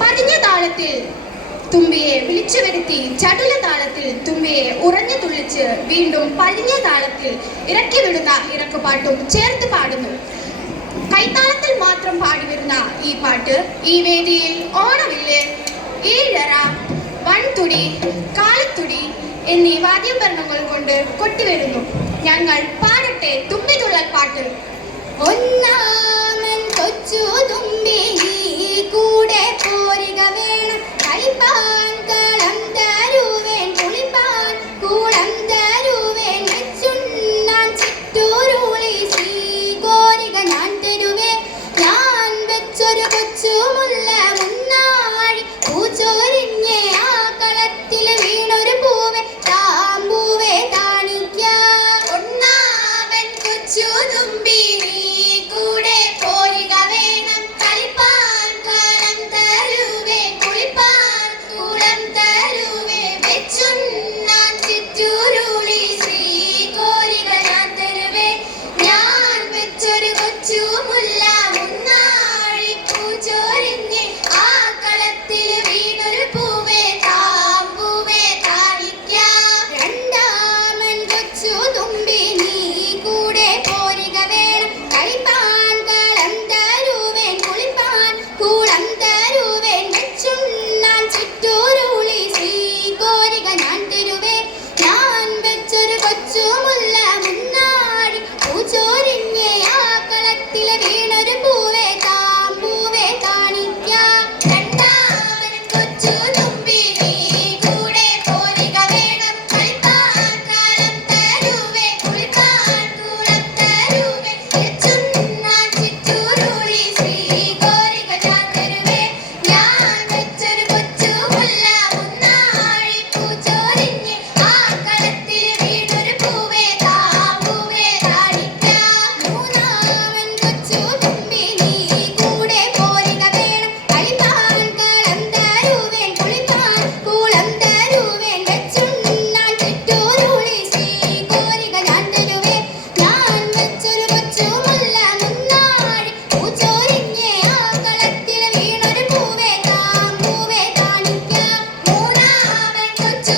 പതിഞ്ഞ താളത്തിൽ തുമ്പിയെ വിളിച്ചു വരുത്തി ചടുല താളത്തിൽ തുമ്പിയെ ഉറഞ്ഞു തുള്ളിച്ച് വീണ്ടും പഴിഞ്ഞ താളത്തിൽ ഇറക്കി വിടുന്ന ഇറക്കുപാട്ടും ചേർത്ത് പാടുന്നു. കൈത്താളത്തിൽ മാത്രം പാടി വരുന്ന ഈ പാട്ട് ഈ വേദിയിൽ ഓണമില്ല? ഈഴറ വൺതുടി കാളിത്തുടി എന്നീ വാദ്യോപകരണങ്ങൾ കൊണ്ട് കൊട്ടിവരുന്നു. ഞങ്ങൾ പാടട്ടെ തുമ്പി തുള്ളൽ പാട്ട്. ഒന്നാമൻ കൊച്ചു തുമ്പി കൂടെ പോരുക വേണം. കൈപ്പാൻ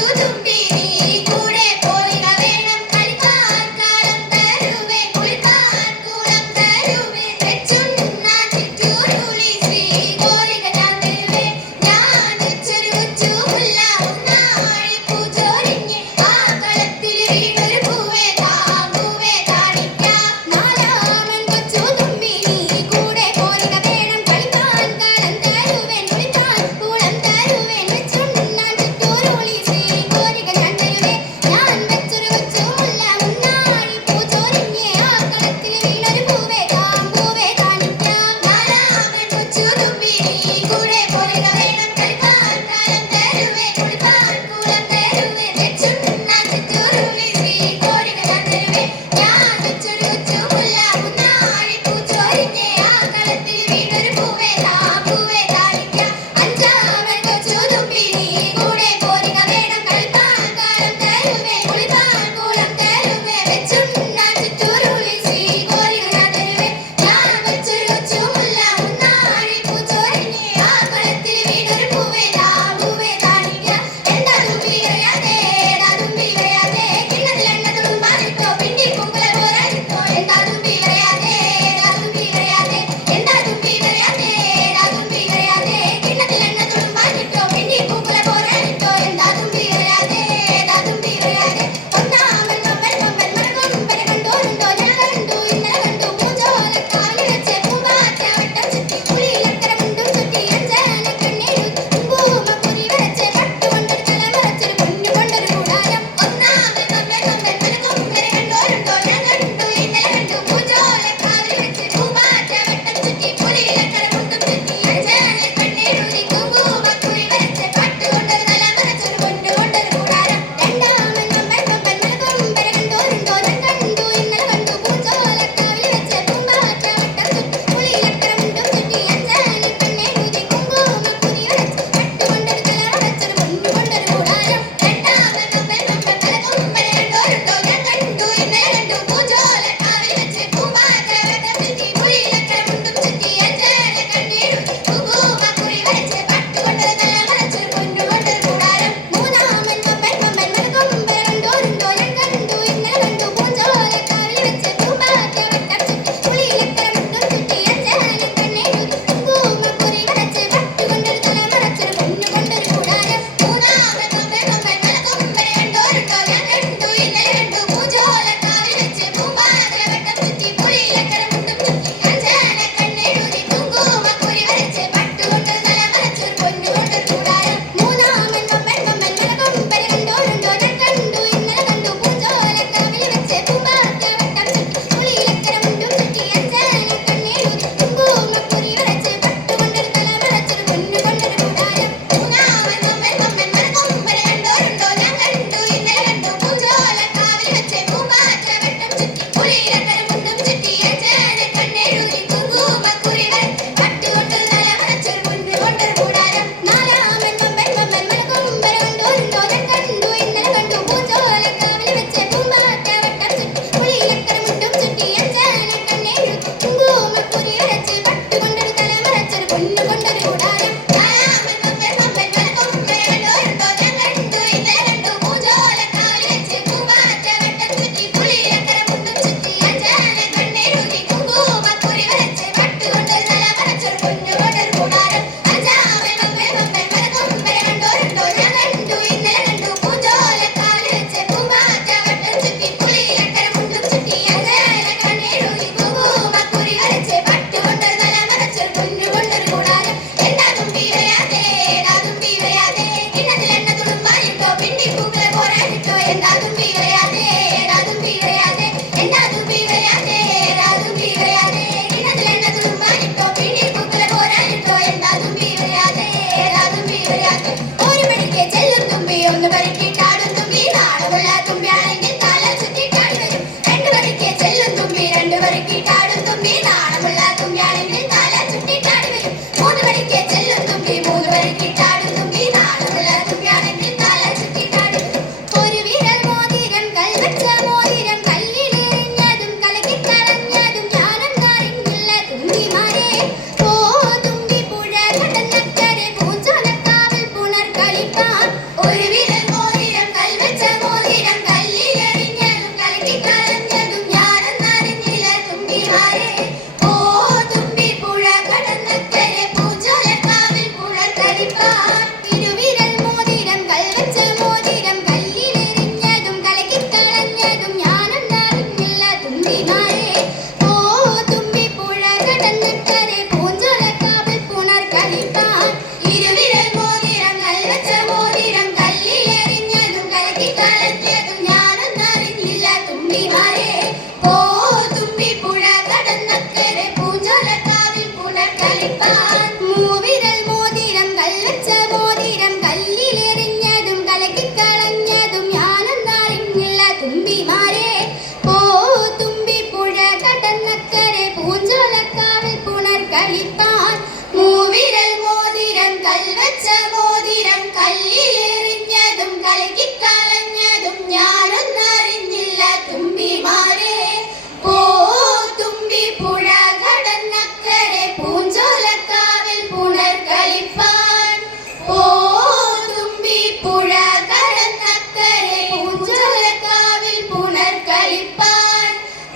শুধু টিভি ঘুরে Ella, tu vera.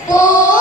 Por